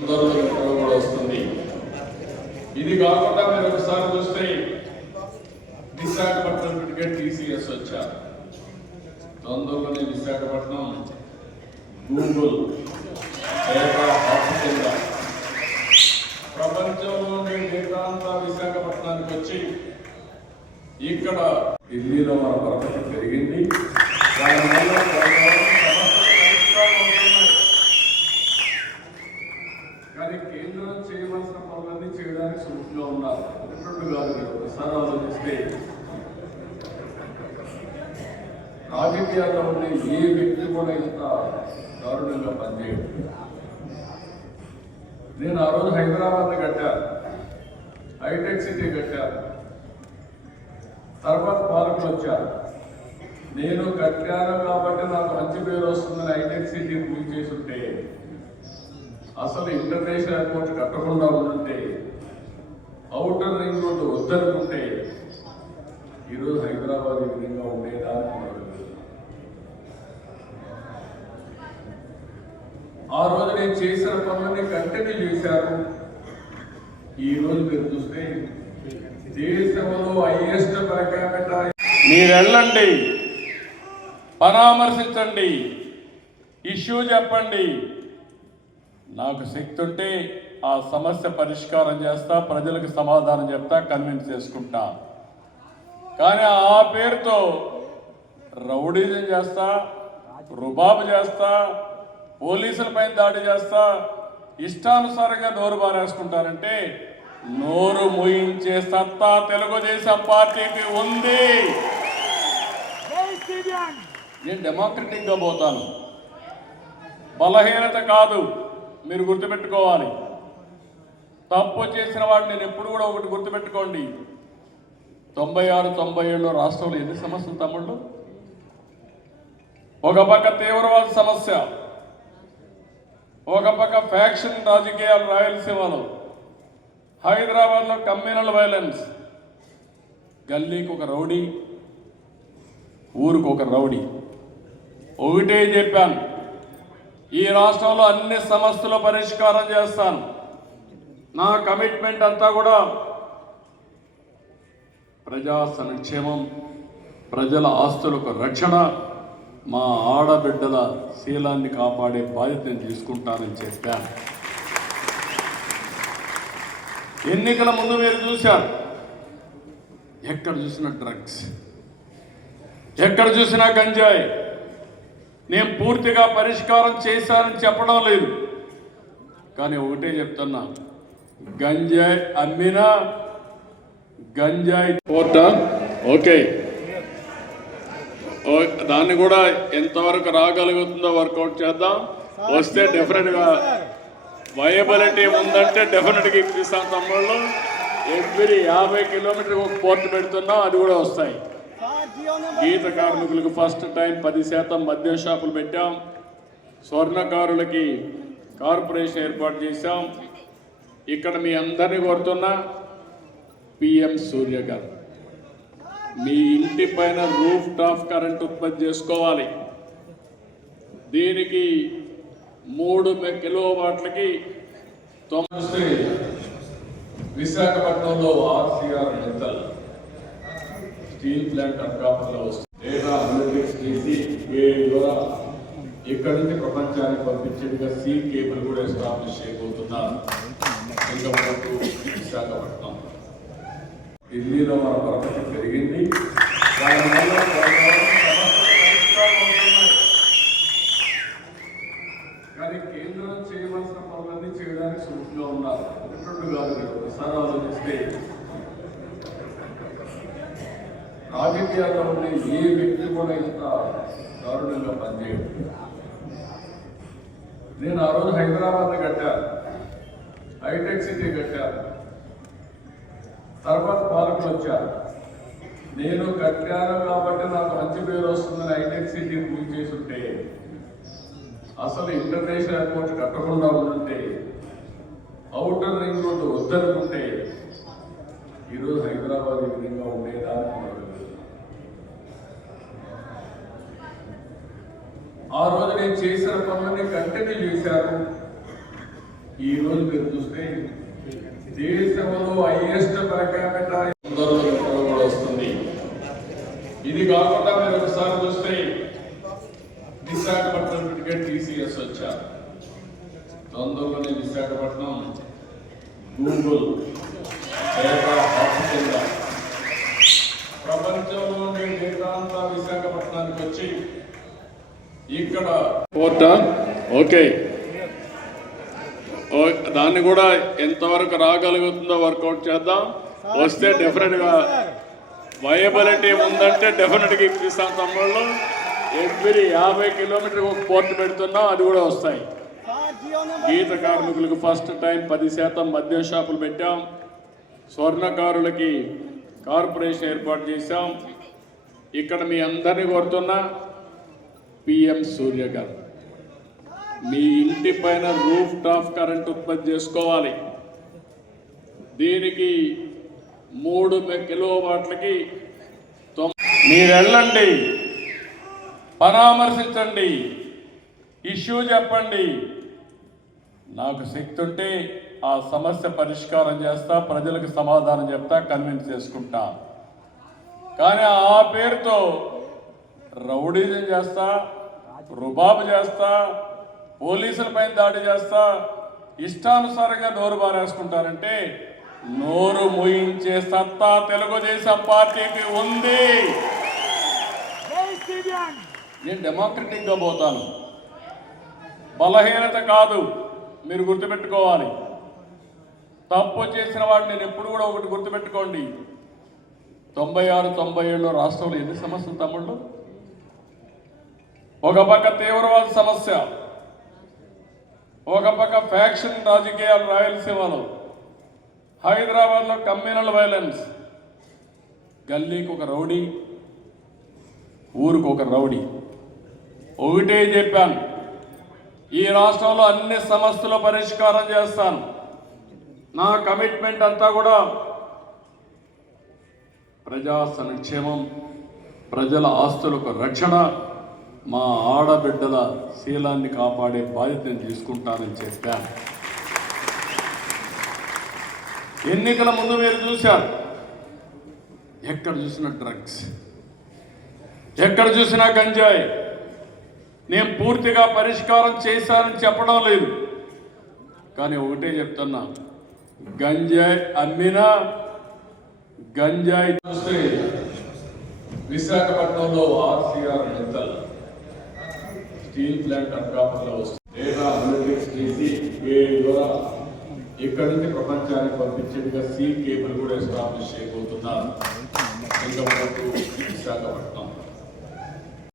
కూడా వస్తుంది. ఇది కాకుండా మీరు ఒకసారి చూస్తే విశాఖపట్నం టికెట్ టీసీఎస్ వచ్చారు. తొందరలోనే విశాఖపట్నం గూగుల్ కింద. ప్రపంచంలోని డేటా విశాఖపట్నానికి వచ్చి ఇక్కడ ఢిల్లీలో మన పరపతి పెరిగింది. దానివల్ల కొంతవరకు సమస్యలు పరిష్కారం అవుతున్నాయి. కానీ కేంద్రం చేయవలసిన పనులన్నీ చేయడానికి సుముఖంగా ఉన్నారు. ఎటువంటి కాదు మీరు ఒకసారి ఆలోచిస్తే రాజకీయాల్లో ఉండే ఏ వ్యక్తి కూడా ఇంత దారుణంగా పనిచేయడం. నేను ఆ రోజు హైదరాబాద్ కట్టాను హైటెక్ సిటీ కట్టాను తర్వాత పాలకులు వచ్చారు. నేను కట్టాను కాబట్టి నాకు మంచి పేరు వస్తుందని హైటెక్ సిటీ పూజ చేసి ఉంటే అసలు ఇంటర్నేషనల్ ఎయిర్పోర్ట్ కట్టకుండా ఉందంటే అవుటర్ రింగ్ రోడ్డు వద్దనుకుంటే ఈరోజు హైదరాబాద్ ఈ విధంగా ఉండేదానికి ఆ రోజు నేను చేసిన పనులన్నీ కంటిన్యూ చేశారు. ఈ రోజు మీరు చూస్తే దేశంలో హైయెస్ట్ పరకామెట మీరు వెళ్ళండి. పరామర్శించండి. ఇష్యూ చెప్పండి. నాకు శక్తి ఉంటే ఆ సమస్య పరిష్కారం చేస్తా ప్రజలకు సమాధానం చెప్తా కన్విన్స్ చేసుకుంటా. కానీ ఆ పేరుతో రౌడీజం చేస్తా రుబాబు చేస్తా పోలీసులపై దాడి చేస్తా ఇష్టానుసారంగా నోరు బారేసుకుంటారంటే నోరు మూయించే సత్తా తెలుగుదేశం పార్టీకి ఉంది. నేను డెమోక్రటిక్గా పోతాను. బలహీనత కాదు. మీరు గుర్తుపెట్టుకోవాలి. తప్పు చేసిన వాడిని నేను ఎప్పుడు కూడా ఒకటి గుర్తుపెట్టుకోండి. తొంభై ఆరు తొంభై ఏడులో రాష్ట్రంలో ఎన్ని సమస్యలు తమ్ముళ్ళు? ఒక పక్క తీవ్రవాద సమస్య. ఒక పక్క ఫ్యాక్షన్ రాజకీయాలు రాయలసీమలో. హైదరాబాద్లో కమ్యూనల్ వైలెన్స్. గల్లీకి ఒక రౌడీ ఊరికి ఒక రౌడీ. ఒకటే చెప్పాను. ఈ రాష్ట్రంలో అన్ని సమస్యలు పరిష్కారం చేస్తాను. నా కమిట్మెంట్ అంతా కూడా ప్రజా సంక్షేమం ప్రజల ఆస్తులకు రక్షణ మా ఆడబిడ్డల శీలాన్ని కాపాడే బాధ్యత నేను తీసుకుంటానని చెప్పాను. ఎన్నికల ముందు మీరు చూశారు. ఎక్కడ చూసినా డ్రగ్స్ ఎక్కడ చూసినా గంజాయి. నేను పూర్తిగా పరిష్కారం చేశానని చెప్పడం లేదు. కానీ ఒకటే చెప్తున్నా. గంజాయి అమ్మినా గంజాయి కోట ఓకే. ఓ- దాన్ని కూడా ఎంతవరకు రాగలుగుతుందో వర్కౌట్ చేద్దాం. వస్తే డెఫినెట్గా వయబిలిటీ ఉందంటే డెఫినెట్గా ఇప్పిస్తాం తమ్ముళ్ళు. ఎవ్రీ యాభై కిలోమీటర్ ఒక పోర్ట్ పెడుతున్నాం అది కూడా వస్తాయి. గీత కార్మికులకు ఫస్ట్ టైం పది శాతం మద్యం షాపులు పెట్టాం. స్వర్ణకారులకి కార్పొరేషన్ ఏర్పాటు చేశాం. ఇక్కడ మీ అందరినీ కోరుతున్నా పిఎం సూర్య గారు మీ ఇంటి పైన రూఫ్ టాప్ కరెంట్ ఉత్పత్తి చేసుకోవాలి. దీనికి మూడు కిలో వాట్లకి తొమ్మిది విశాఖపట్నంలో ఆర్సీఆర్ స్టీల్ ప్లాంట్ అనకాపల్లిలో వస్తుంది. డేటా అనలిటిక్స్ చేసి ద్వారా ఇక్కడి నుంచి ప్రపంచానికి పంపించేట్టుగా సీ కేబుల్ కూడా ఎస్టాబ్లిష్ చేయబోతున్నారు. సింగపూర్ విశాఖపట్నం. ఢిల్లీలో మన పరపతి పెరిగింది. కానీ కేంద్రం చేయవలసిన పనులన్నీ చేయడానికి సుముఖంగా ఉన్నారు. ఒకటి కాదు ఒకసారి ఆలోచిస్తే రాజకీయాల్లో ఉండే ఏ వ్యక్తి కూడా ఇంత దారుణంగా పనిచేయడం. నేను ఆ రోజు హైదరాబాద్ కట్టాను హైటెక్ సిటీ కట్టాను తర్వాత పాలకులు వచ్చారు. నేను కట్టాను కాబట్టి నాకు మంచి పేరు వస్తుందని హైటెక్ సిటీ పూజ చేసి ఉంటే అసలు ఇంటర్నేషనల్ ఎయిర్పోర్ట్ కట్టకుండా ఉంటే అవుటర్ రింగ్ రోడ్డు వద్దనుకుంటే ఈరోజు హైదరాబాద్ ఈ విధంగా ఉండేదా అని మనం అడుగుతున్నాం. ఆ రోజు నేను చేసిన పనులని కంటిన్యూ చేశారు. ఈ రోజు మీరు చూస్తే దేశంలో హైయెస్ట్ పర్ కూడా వస్తుంది. ఇది కాకుండా మీరు ఒకసారి చూస్తే విశాఖపట్నం టికెట్ టీసీఎస్ వచ్చారు. తొందరలోనే విశాఖపట్నం గూగుల్ డేటా ప్రపంచంలోని డేటా అంతా విశాఖపట్నానికి వచ్చి ఇక్కడ కోర్టా? ఓకే. ఓ- దాన్ని కూడా ఎంతవరకు రాగలుగుతుందో వర్కౌట్ చేద్దాం. వస్తే డెఫినెట్గా వయబిలిటీ ఉందంటే డెఫినెట్గా ఇప్పిస్తాం తమ్ముళ్ళు ఎవ్రీ యాభై కిలోమీటర్ ఒక పోర్ట్ పెడుతున్నాం అది కూడా వస్తాయి. గీత కార్మికులకు ఫస్ట్ టైం పది శాతం మద్యం షాపులు పెట్టాం. స్వర్ణకారులకి కార్పొరేషన్ ఏర్పాటు చేశాం. ఇక్కడ మీ అందరినీ కోరుతున్నా పిఎం సూర్య గారు. మీ ఇంటి పైన రూఫ్ టాప్ కరెంట్ ఉత్పత్తి చేసుకోవాలి. దీనికి మూడు కిలో వాట్లకి తొమ్- మీరు వెళ్ళండి. పరామర్శించండి. ఇష్యూ చెప్పండి. నాకు శక్తి ఉంటే ఆ సమస్య పరిష్కారం చేస్తా ప్రజలకు సమాధానం చెప్తా కన్విన్స్ చేసుకుంటా. కానీ ఆ పేరుతో రౌడీజం చేస్తా రుబాబు చేస్తా పోలీసులపైన దాడి చేస్తా ఇష్టానుసారంగా నోరు బారేసుకుంటారంటే నోరు మోయించే సత్తా తెలుగుదేశం పార్టీకి ఉంది. నేను డెమోక్రటిక్గా పోతాను. బలహీనత కాదు మీరు గుర్తుపెట్టుకోవాలి. తప్పు చేసిన వాడిని నేను ఎప్పుడు కూడా ఒకటి గుర్తుపెట్టుకోండి. తొంభై ఆరు తొంభై ఏడులో రాష్ట్రంలో ఎన్ని సమస్యలు తమ్ముళ్ళు? ఒక పక్క తీవ్రవాద సమస్య ఒక పక్క ఫ్యాక్షన్ రాజకీయాలు రాయలసీమలో హైదరాబాద్లో కమ్యూనల్ వైలెన్స్ గల్లీకి ఒక రౌడీ ఊరికి ఒక రౌడీ. ఒకటే చెప్పాను ఈ రాష్ట్రంలో అన్ని సమస్యలు పరిష్కారం చేస్తాను. నా కమిట్మెంట్ అంతా కూడా ప్రజా సంక్షేమం ప్రజల ఆస్తులకు రక్షణ మా ఆడబిడ్డల శీలాన్ని కాపాడే బాధ్యత నేను తీసుకుంటానని చెప్పాను. ఎన్నికల ముందు మీరు చూశారు. ఎక్కడ చూసినా డ్రగ్స్ ఎక్కడ చూసినా గంజాయి. నేను పూర్తిగా పరిష్కారం చేశానని చెప్పడం లేదు. కానీ ఒకటే చెప్తున్నా. గంజాయి అమ్మినా గంజాయి చూస్తే విశాఖపట్నంలో ఆర్సీఆర్ నింతల్ స్టీల్ ప్లాంట్ అనకాపల్లిలో వస్తుంది. డేటా అనలిటిక్స్ చేసి ఏ ద్వారా ఇక్కడి నుంచి ప్రపంచానికి పంపించేట్టుగా సీ కేబుల్ కూడా ఎస్టాబ్లిష్ చేయబోతున్నారు. ఇంకా మనకు విశాఖపట్నం.